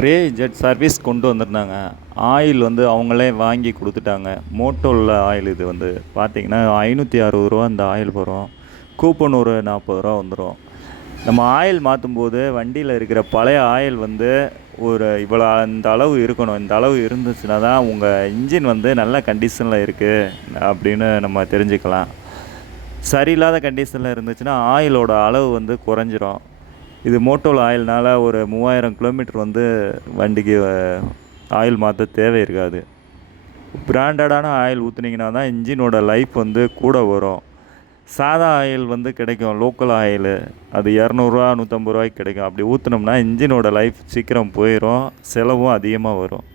ரே jet service கொண்டு வந்திருந்தாங்க. Oil வந்து அவங்களே வாங்கி குடுத்துட்டாங்க. மோட்டோல ஆயில் இது வந்து பார்த்தீங்கன்னா, ரூ. 560 இந்த ஆயில் வரும். கூப்பன் ஒரு ரூ. 40 வந்துரும். நம்ம ஆயில் மாத்தும்போது வண்டியில இருக்கிற பழைய ஆயில் வந்து இவ்வளோ இந்த அளவு இருக்கணும். இந்த அளவு இருந்துச்சுன்னா தான் உங்க இன்ஜின் வந்து நல்ல கண்டிஷன்ல இருக்கு அப்படின்னு நம்ம தெரிஞ்சுக்கலாம். சரியில்லாத கண்டிஷன்ல இருந்துச்சுன்னா, ஆயிலோட அளவு வந்து குறைஞ்சிரும். இது மோட்டோல ஆயில்னால ஒரு 3000 கிலோமீட்டர் வந்து வண்டிக்கு ஆயில் மாற்ற தேவை இருக்காது. பிராண்டடான ஆயில் ஊற்றுனீங்கன்னா தான் இன்ஜினோட லைஃப் வந்து கூட வரும். சாதா ஆயில் வந்து கிடைக்கும், லோக்கல் ஆயிலு. அது ரூ. 200 ரூ. 150 கிடைக்கும். அப்படி ஊற்றுனோம்னா இன்ஜினோட லைஃப் சீக்கிரம் போயிடும், செலவும் அதிகமாக வரும்.